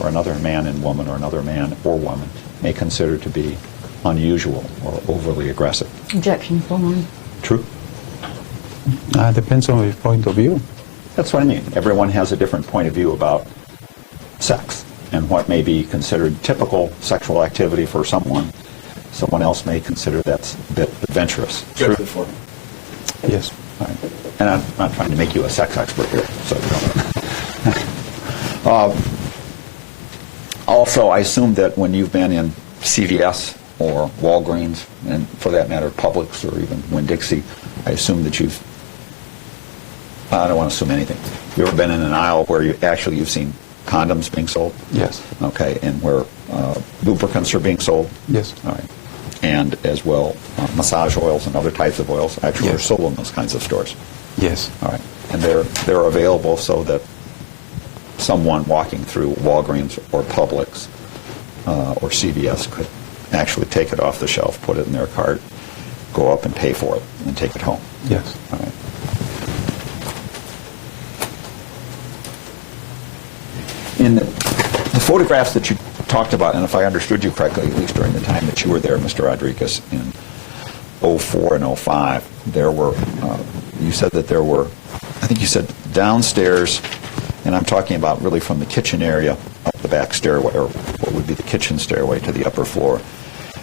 or another man and woman or another man or woman may consider to be unusual or overly aggressive. Objection, full on. True? Depends on your point of view. That's what I mean. Everyone has a different point of view about sex and what may be considered typical sexual activity for someone. Someone else may consider that's a bit adventurous. True? Yes. All right. And I'm not trying to make you a sex expert here, so you don't. Also, I assume that when you've been in CVS or Walgreens, and for that matter, Publix or even Winn-Dixie, I assume that I don't want to assume anything. You ever been in an aisle where you've seen condoms being sold? Yes. Okay, and where lubricants are being sold? Yes. All right. And as well, massage oils and other types of oils actually are sold in those kinds of stores. Yes. All right. And they're available so that someone walking through Walgreens or Publix or CVS could actually take it off the shelf, put it in their cart, go up and pay for it, and take it home. Yes. All right. In the photographs that you talked about, and if I understood you correctly, at least during the time that you were there, Mr. Rodriguez, in 04 and 05, there were, you said that there were, I think you said downstairs, and I'm talking about really from the kitchen area up the back stairway, or what would be the kitchen stairway to the upper floor.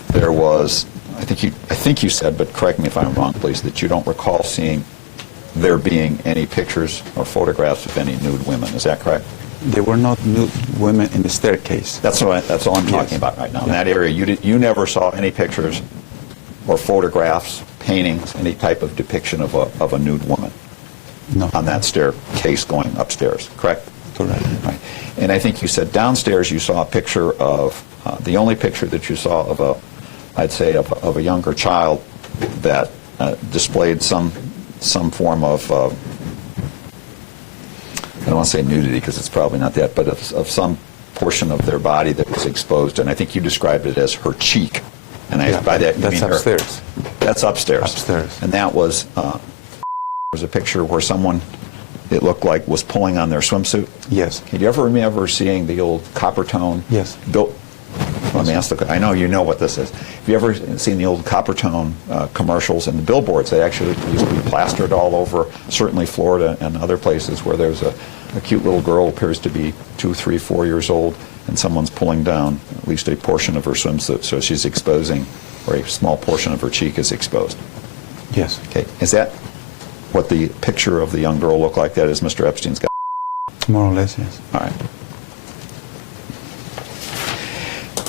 There was, I think you said, but correct me if I'm wrong, please, that you don't recall seeing there being any pictures or photographs of any nude women. Is that correct? There were not nude women in the staircase. That's all I'm talking about right now. In that area, you never saw any pictures or photographs, paintings, any type of depiction of a nude woman. No. On that staircase going upstairs, correct? Correct. Right. And I think you said downstairs you saw a picture of, the only picture that you saw of I'd say of a younger child that displayed some form of, I don't want to say nudity because it's probably not that, but of some portion of their body that was exposed, and I think you described it as her cheek. And by that you mean upstairs. That's upstairs. Upstairs. And that was a picture where someone, it looked like, was pulling on their swimsuit. Yes. Did you ever remember seeing the old copper tone? Yes. Let me ask I know you know what this is. Have you ever seen the old copper tone commercials and the billboards? They actually used to be plastered all over, certainly Florida and other places where there's a cute little girl, appears to be 2, 3, 4 years old, and someone's pulling down at least a portion of her swimsuit, so she's exposing, or a small portion of her cheek is exposed. Yes. Okay. Is that what the picture of the young girl looked like? That is Mr. Epstein's guy? More or less, yes. All right.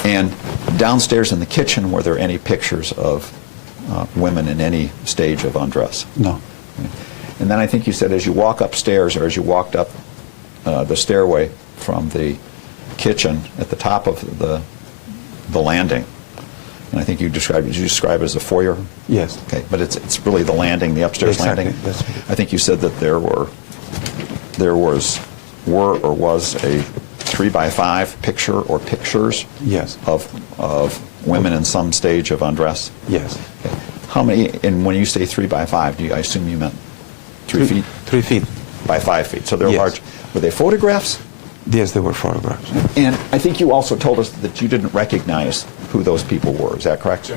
And downstairs in the kitchen, were there any pictures of women in any stage of undress? No. And then I think you said as you walk upstairs, or as you walked up the stairway from the kitchen at the top of the landing, and I think you described it as a foyer? Yes. Okay, but it's really the landing, the upstairs landing? That's I think you said that there was a 3x5 picture or pictures yes. of women in some stage of undress? Yes. Okay. How many, and when you say 3x5, I assume you meant 3 feet? 3 feet. By 5 feet. So they're yes. large. Were they photographs? Yes, they were photographs. And I think you also told us that you didn't recognize who those people were. Is that correct?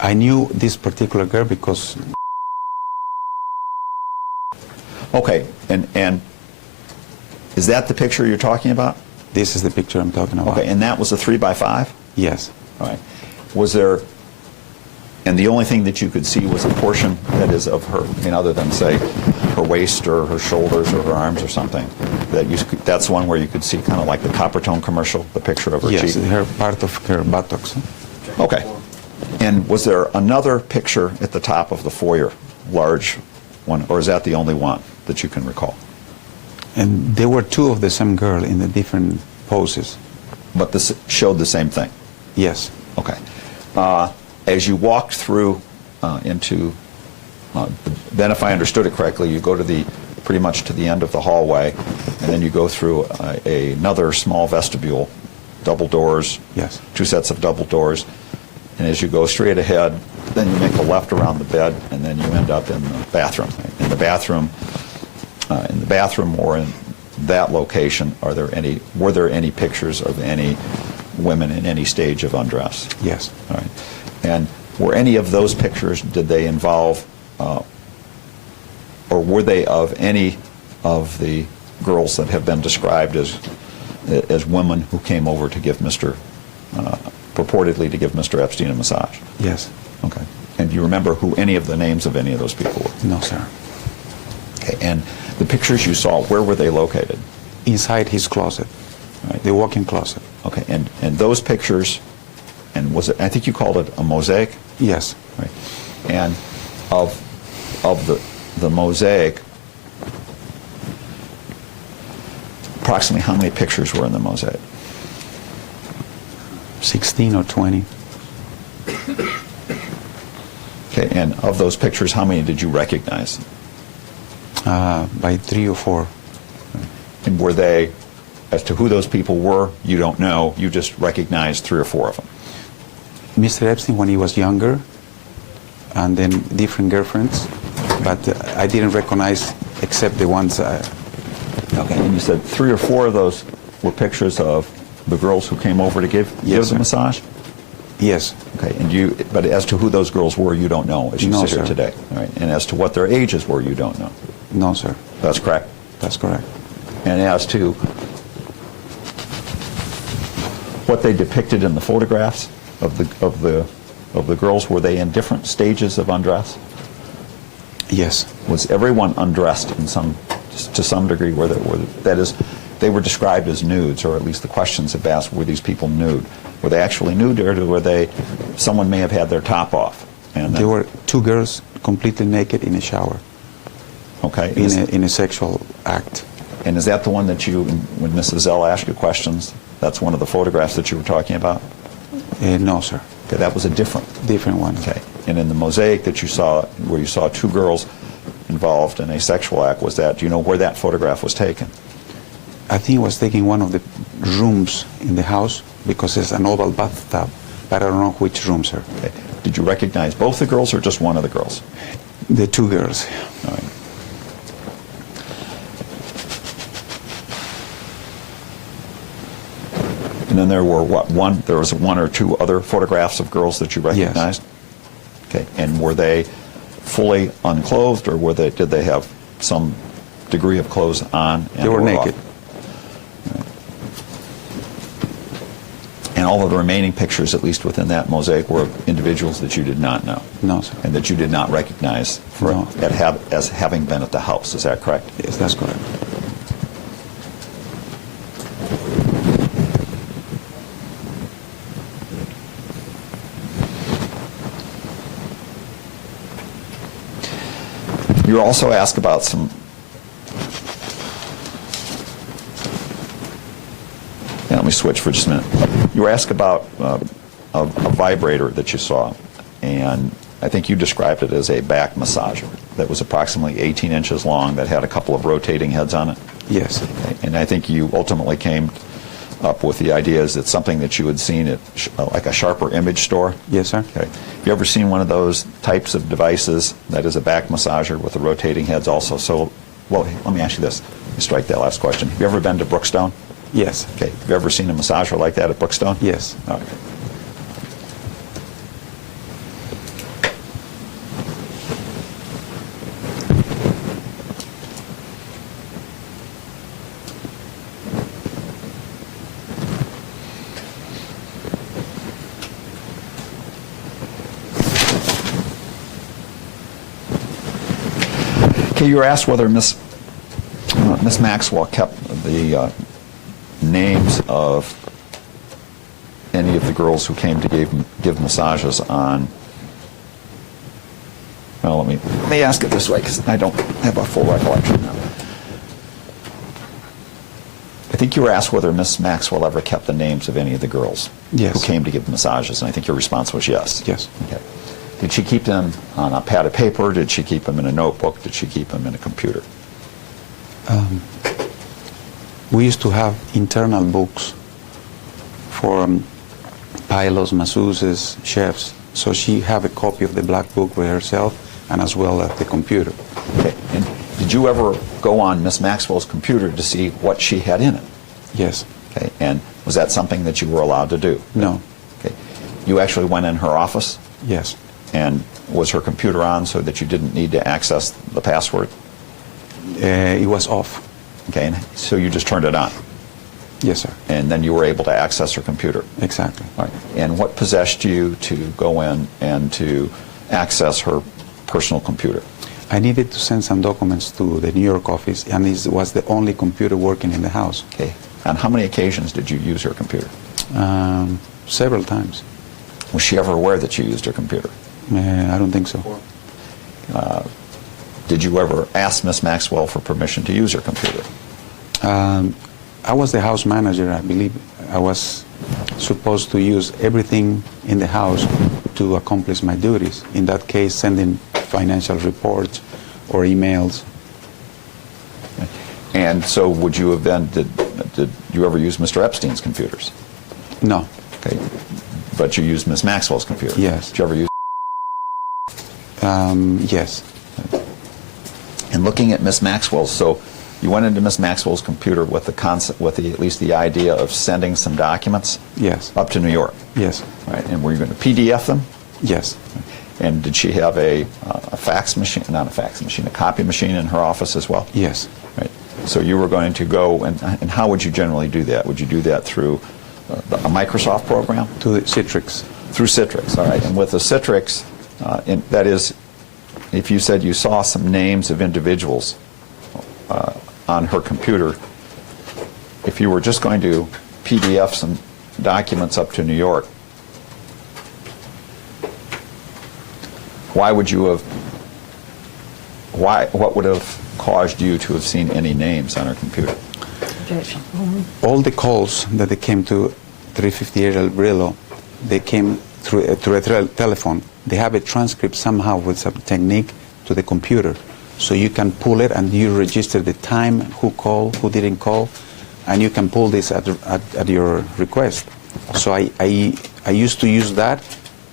I knew this particular girl because... Okay. And is that the picture you're talking about? This is the picture I'm talking about. Okay. And that was a 3x5? Yes. All right. Was there... And the only thing that you could see was a portion that is of her, I mean, other than, say, her waist or her shoulders or her arms or something. That's one where you could see kind of like the copper tone commercial, the picture of her cheek? Yes, her part of her buttocks. Okay. And was there another picture at the top of the foyer, large one, or is that the only one that you can recall? And there were two of the same girl in the different poses. But this showed the same thing? Yes. Okay. As you walked through into, then if I understood it correctly, you go to pretty much to the end of the hallway, and then you go through another small vestibule, double doors, yes. 2 sets of double doors, and as you go straight ahead, then you make a left around the bed, and then you end up in the bathroom. In the bathroom or in that location, were there any pictures of any women in any stage of undress? Yes. All right. And were any of those pictures, did they involve, or were they of any of the girls that have been described as women who came over to give purportedly to give Mr. Epstein a massage? Yes. Okay. And do you remember who any of the names of any of those people were? No, sir. Okay. And the pictures you saw, where were they located? Inside his closet, Right. the walk-in closet. Okay. And those pictures, and was it, I think you called it a mosaic? Yes. Right. And of the mosaic, approximately how many pictures were in the mosaic? 16 or 20. Okay, and of those pictures, how many did you recognize? By 3 or 4. And were they, as to who those people were, you don't know, you just recognized 3 or 4 of them? Mr. Epstein when he was younger, and then different girlfriends, but I didn't recognize except the ones. Okay, and you said 3 or 4 of those were pictures of the girls who came over to give the sir. massage? Yes. Okay, but as to who those girls were, you don't know as you No, sit here sir. today. All right, and as to what their ages were, you don't know. No, sir. That's correct. That's correct. And as to what they depicted in the photographs of the girls, were they in different stages of undress? Yes. Was everyone undressed to some degree? That is, they were described as nudes, or at least the questions have asked, were these people nude? Were they actually nude, or were someone may have had their top off? And There were 2 girls completely naked in a shower. Okay. In a sexual act. And is that the one that when Mrs. Zell asked you questions, that's one of the photographs that you were talking about? No, sir. Okay, that was a different one. Okay. And in the mosaic that you saw, where you saw 2 girls involved in a sexual act, do you know where that photograph was taken? I think it was taken in one of the rooms in the house, because it's an oval bathtub, but I don't know which room, sir. Okay. Did you recognize both the girls or just one of the girls? The 2 girls. All right. And then there were there was 1 or 2 other photographs of girls that you recognized? Yes. Okay. And were they fully unclothed, or did they have some degree of clothes on? They were naked. Right. And all of the remaining pictures, at least within that mosaic, were of individuals that you did not know? No, sir. And that you did not recognize No. as having been at the house. Is that correct? Yes, that's correct. You were also asked about some. Yeah, let me switch for just a minute. You were asked about a vibrator that you saw, and I think you described it as a back massager that was approximately 18 inches long, that had a couple of rotating heads on it. Yes. Okay. And I think you ultimately came up with the idea is it's something that you had seen at like a Sharper Image store. Yes, sir. Okay. Have you ever seen one of those types of devices that is a back massager with the rotating heads also? So, well, let me ask you this. Let me strike that last question. Have you ever been to Brookstone? Yes. Okay. Have you ever seen a massager like that at Brookstone? Yes. All right. Okay, you were asked whether Miss Maxwell kept the names of any of the girls who came to give massages on. Well, let me ask it this way, because I don't have a full recollection now. I think you were asked whether Miss Maxwell ever kept the names of any of the girls Yes. who came to give massages, and I think your response was yes. Yes. Okay. Did she keep them on a pad of paper? Did she keep them in a notebook? Did she keep them in a computer? We used to have internal books for pilots, masseuses, chefs. So she had a copy of the black book with herself, and as well as the computer. Okay. And Did you ever go on Miss Maxwell's computer to see what she had in it? Yes. Okay, and was that something that you were allowed to do? No. Okay. You actually went in her office, Yes. and was her computer on so that you didn't need to access the password? It was off. Okay, and so you just turned it on, Yes, sir. and then you were able to access her computer. Exactly. All right. And what possessed you to go in and to access her personal computer? I needed to send some documents to the New York office, and it was the only computer working in the house. Okay. On how many occasions did you use her computer? Several times. Was she ever aware that you used her computer? I don't think so. Did you ever ask Miss Maxwell for permission to use her computer? I was the house manager, I believe. I was supposed to use everything in the house to accomplish my duties. In that case, sending financial reports or emails. And so would you have then, did you ever use Mr. Epstein's computers? No. Okay. But you used Miss Maxwell's computer? Yes. Did you ever use? Yes. And looking at Miss Maxwell's, so you went into Miss Maxwell's computer with the concept, with the, at least the idea of sending some documents Yes. up to New York. Yes. Right. And were you going to PDF them? Yes. And did she have a fax machine, not a fax machine, a copy machine in her office as well? Yes. Right. So you were going to go, and how would you generally do that? Would you do that through a Microsoft program? To the Citrix. Through Citrix, all right. And with the Citrix, that is, if you said you saw some names of individuals on her computer, if you were just going to PDF some documents up to New York, why would you have, what would have caused you to have seen any names on her computer? All the calls that they came to 358 El Brillo, they came through a telephone. They have a transcript somehow with some technique to the computer. So you can pull it and you register the time, who called, who didn't call, and you can pull this at your request. So I used to use that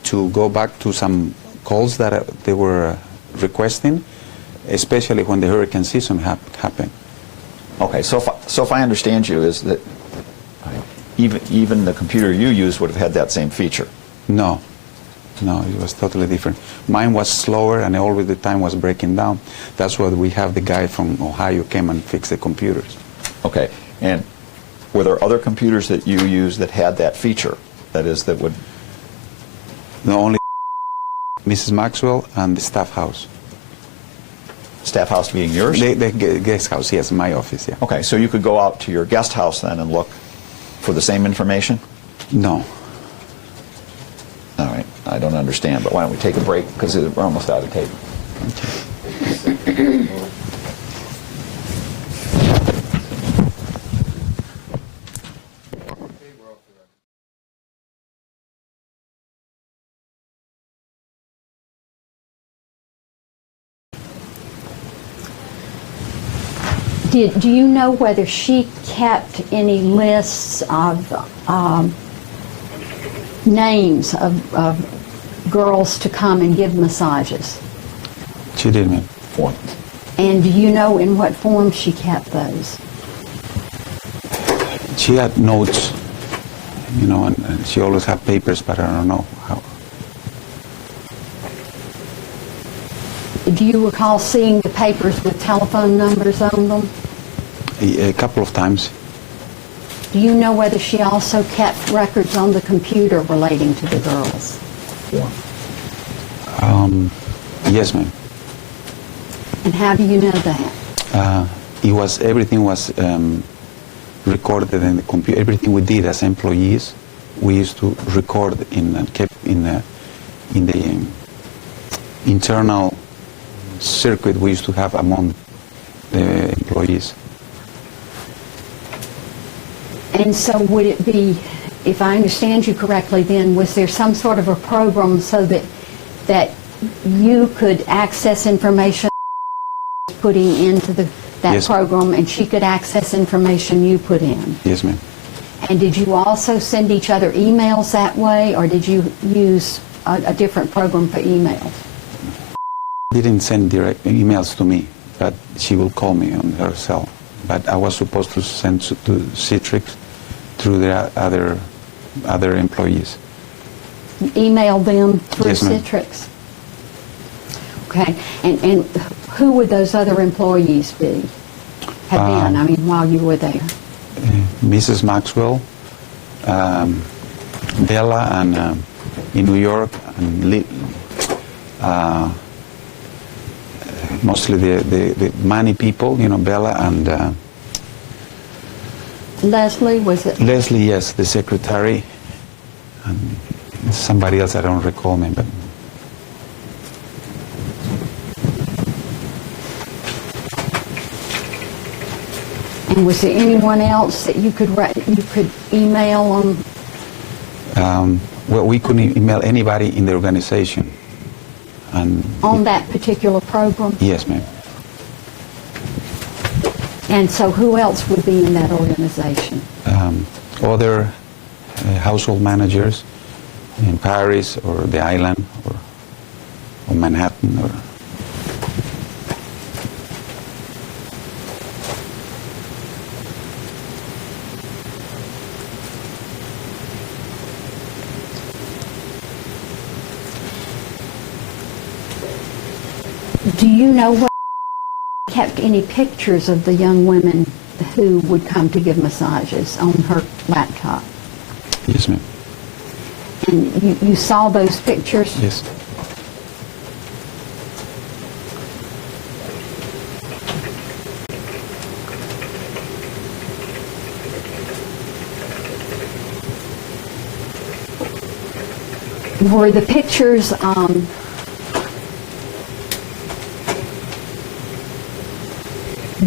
to go back to some calls that they were requesting, especially when the hurricane season happened. Okay, so if I understand you, is that even the computer you used would have had that same feature? No, it was totally different. Mine was slower, and always the time was breaking down. That's why we have the guy from Ohio came and fixed the computers. Okay, and were there other computers that you used that had that feature? That is, that would... No, only Mrs. Maxwell and the staff house. Staff house being yours? The guest house, yes, my office, yeah. Okay, so you could go out to your guest house then and look for the same information? No. All right, I don't understand, but why don't we take a break, because we're almost out of tape. Do you know whether she kept any lists of names of girls to come and give massages? She did, ma'am. One. And do you know in what form she kept those? She had notes, you know, and she always had papers, but I don't know how. Do you recall seeing the papers with telephone numbers on them? A couple of times. Do you know whether she also kept records on the computer relating to the girls? One. Yes, ma'am. And how do you know that? Everything was recorded in the computer. Everything we did as employees, we used to record kept in the internal circuit we used to have among the employees. And so would it be, if I understand you correctly, then was there some sort of a program so that you could access information putting into that Yes. program, and she could access information you put in? Yes, ma'am. And did you also send each other emails that way, or did you use a different program for emails? Didn't send direct emails to me. but she will call me on her cell. But I was supposed to send to Citrix through the other employees. Email them through Yes, ma'am. Citrix? Okay, and who would those other employees be? Have been, I mean, while you were there? Mrs. Maxwell, Bella, and in New York, and mostly the money people, you know, Bella and Leslie, was it? Leslie, yes, the secretary, and somebody else I don't recall me, but And was there anyone else that you could email on? well, we couldn't email anybody in the organization. And On that particular program? yes, ma'am. And so who else would be in that organization? Other household managers in Paris or the island or Manhattan or. Do you know what kept any pictures of the young women who would come to give massages on her laptop? Yes, ma'am. And you saw those pictures? Yes. Were the pictures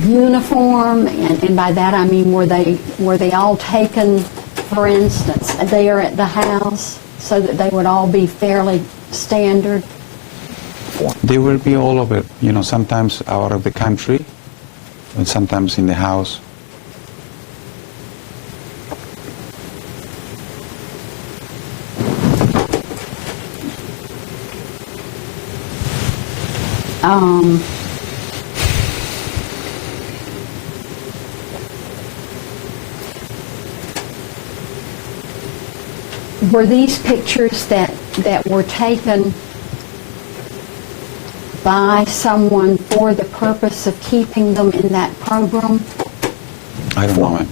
uniform, and by that I mean were they all taken, for instance, there at the house, so that they would all be fairly standard? They will be all over, you know, sometimes out of the country and sometimes in the house. Were these pictures that were taken by someone for the purpose of keeping them in that program? I don't know, ma'am.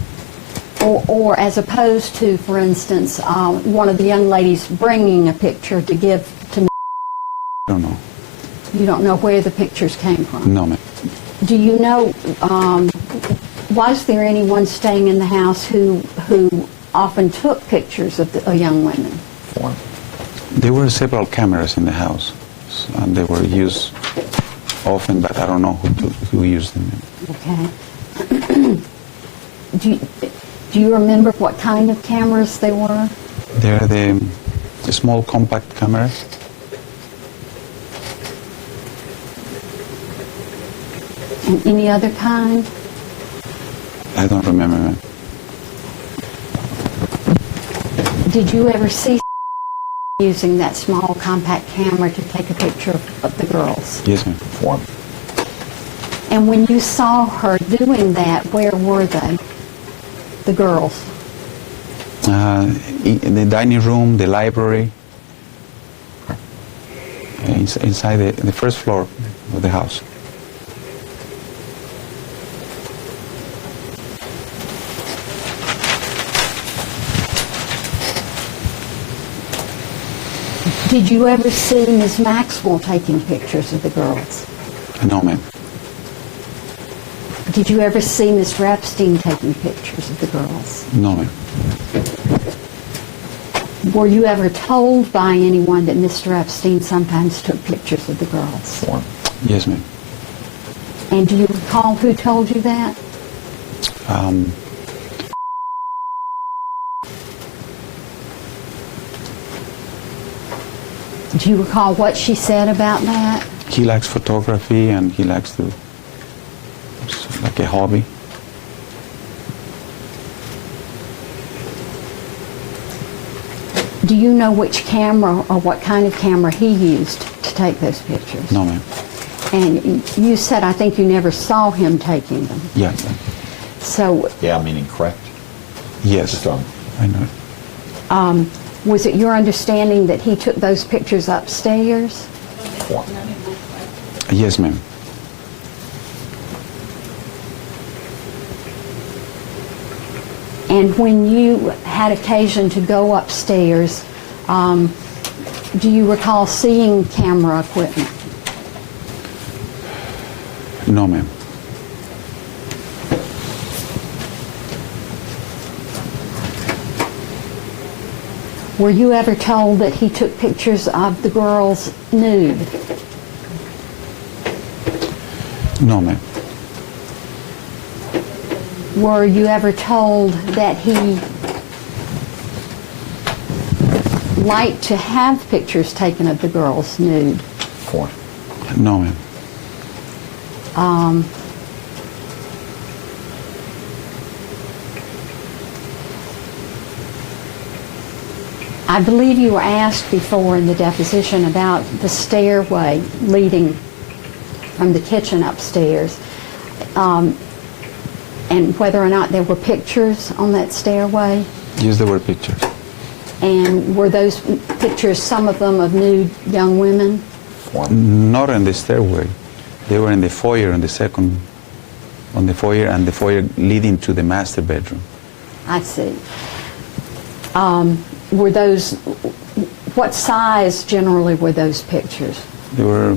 Or as opposed to, for instance, one of the young ladies bringing a picture to give to me? I don't know. You don't know where the pictures came from? No, ma'am. Do you know, was there anyone staying in the house who often took pictures of the young women? There were several cameras in the house, and they were used often, but I don't know who used them. Okay. Do you remember what kind of cameras they were? They're the small compact cameras. And any other kind? I don't remember, ma'am. Did you ever see using that small compact camera to take a picture of the girls? Yes, ma'am. And when you saw her doing that, where were they, the girls? In the dining room, the library, inside the first floor of the house. Did you ever see Ms. Maxwell taking pictures of the girls? No, ma'am. Did you ever see Mr. Epstein taking pictures of the girls? No, ma'am. Were you ever told by anyone that Mr. Epstein sometimes took pictures of the girls? Yes, ma'am. And do you recall who told you that? Do you recall what she said about that? He likes photography and he likes to, it's like a hobby. Do you know which camera or what kind of camera he used to take those pictures? No, ma'am. And you said, I think you never saw him taking them. Yeah. So Yeah, meaning correct. Yes. Just, I know. was it your understanding that he took those pictures upstairs? form. Yes, ma'am. And when you had occasion to go upstairs, do you recall seeing camera equipment? No, ma'am. Were you ever told that he took pictures of the girls nude? No, ma'am. Were you ever told that he liked to have pictures taken of the girls nude? Form. No, ma'am. I believe you were asked before in the deposition about the stairway leading from the kitchen upstairs, and whether or not there were pictures on that stairway. Yes, there were pictures. And were those pictures, some of them, of nude young women? Form. Not in the stairway. They were in the foyer, on the second, on the foyer, and the foyer leading to the master bedroom. I see. Were those, what size generally were those pictures? They were,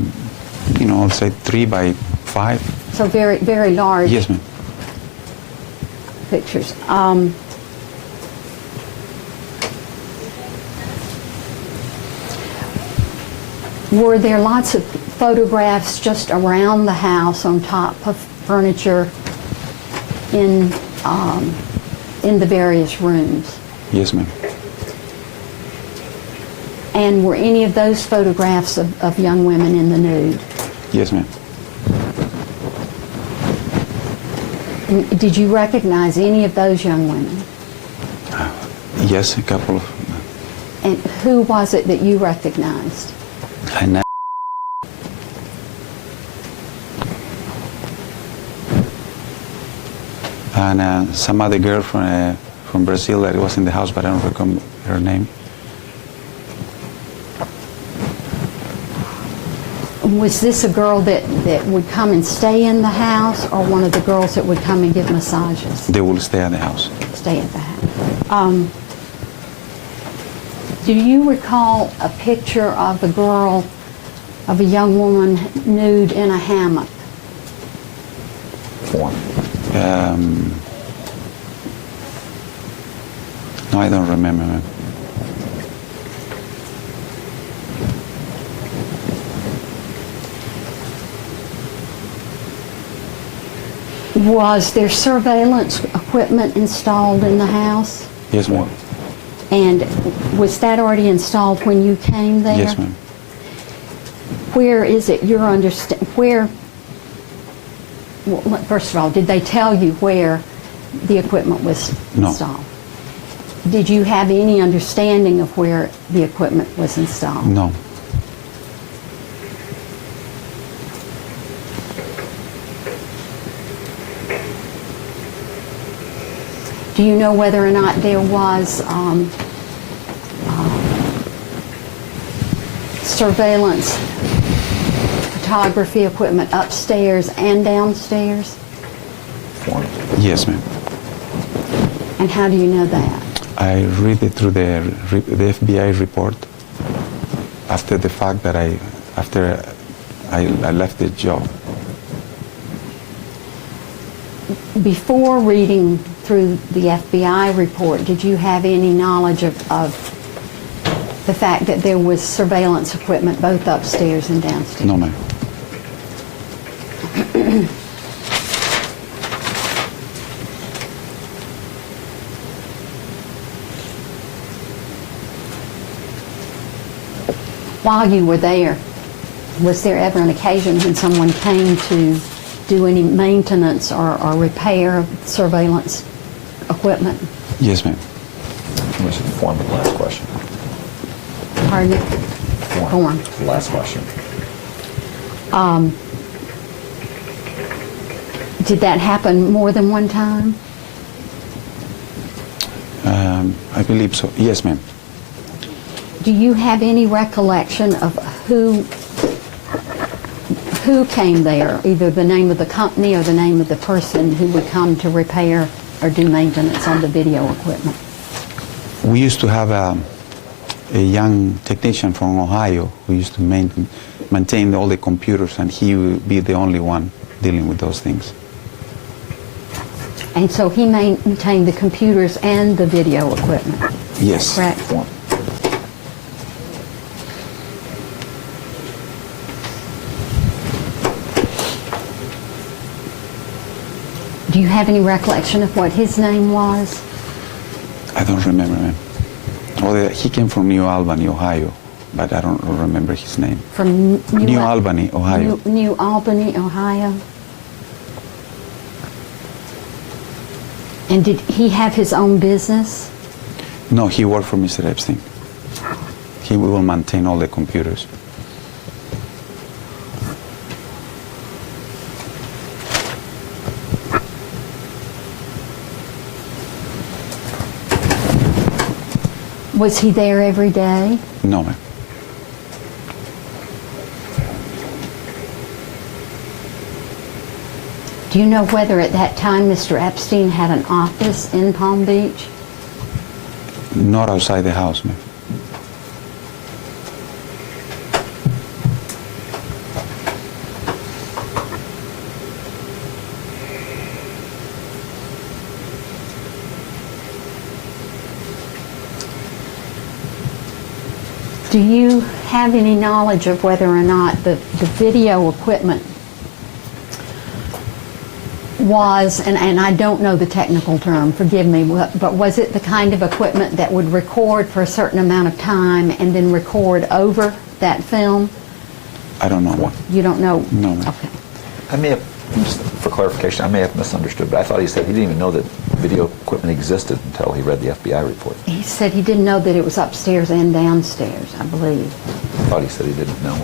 you know, I'll say 3 by 5. So very, very large Yes, ma'am. pictures. Were there lots of photographs just around the house on top of furniture in the various rooms? Yes, ma'am. And were any of those photographs of young women in the nude? Yes, ma'am. Did you recognize any of those young women? Yes, a couple of. And who was it that you recognized? And some other girl from Brazil that was in the house, but I don't recall her name. Was this a girl that would come and stay in the house, or one of the girls that would come and give massages? They will stay at the house. Stay at the house. Do you recall a picture of a girl, of a young woman nude in a hammock? Form. No, I don't remember, ma'am. Was there surveillance equipment installed in the house? Yes, ma'am. And was that already installed when you came there? Yes, ma'am. Where is it your where, well, first of all, did they tell you where the equipment was No. installed? Did you have any understanding of where the equipment was installed? No. Do you know whether or not there was surveillance photography equipment upstairs and downstairs? Form. Yes, ma'am. And how do you know that? I read it through the FBI report after the fact that after I left the job. Before reading through the FBI report, did you have any knowledge of the fact that there was surveillance equipment both upstairs and downstairs? No, ma'am. While you were there, was there ever an occasion when someone came to do any maintenance or repair of surveillance equipment? Yes, ma'am. It was form the last question. Pardon me? Form. Form. The last question. Did that happen more than one time? I believe so. Yes, ma'am. Do you have any recollection of who came there, either the name of the company or the name of the person who would come to repair or do maintenance on the video equipment? We used to have a young technician from Ohio who used to maintain all the computers, and he would be the only one dealing with those things. And so he maintained the computers and the video equipment, Yes. correct? Do you have any recollection of what his name was? I don't remember, ma'am. He came from New Albany, Ohio, but I don't remember his name. From New Albany, Ohio. New Albany, Ohio. And did he have his own business? No, he worked for Mr. Epstein. He will maintain all the computers. Was he there every day? No, ma'am. Do you know whether at that time Mr. Epstein had an office in Palm Beach? Not outside the house, ma'am. Do you have any knowledge of whether or not the video equipment was, and I don't know the technical term, forgive me, but was it the kind of equipment that would record for a certain amount of time and then record over that film? I don't know what. You don't know? No, ma'am. Okay. I may have, just for clarification, I may have misunderstood, but I thought he said he didn't even know that video equipment existed until he read the FBI report. He said he didn't know that it was upstairs and downstairs, I believe. I thought he said he didn't know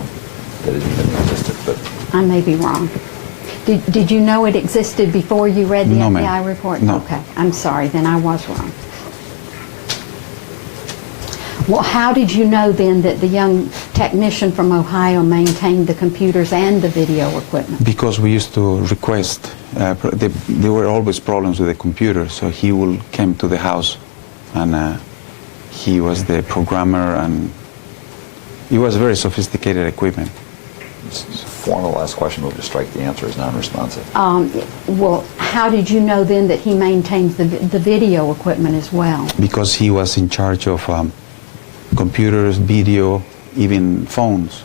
that it even existed, but I may be wrong. Did you know it existed before you read the No, FBI ma'am. report? No. Okay, I'm sorry, then I was wrong. Well, how did you know then that the young technician from Ohio maintained the computers and the video equipment? Because we used to request, there were always problems with the computer, so he will come to the house, and he was the programmer, and it was very sophisticated equipment. one of the last question, we'll just strike the answer as non-responsive. Well, how did you know then that he maintained the video equipment as well? Because he was in charge of computers, video, even phones.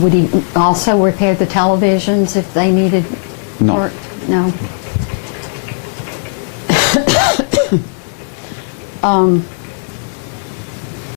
Would he also repair the televisions if they needed No. work? No.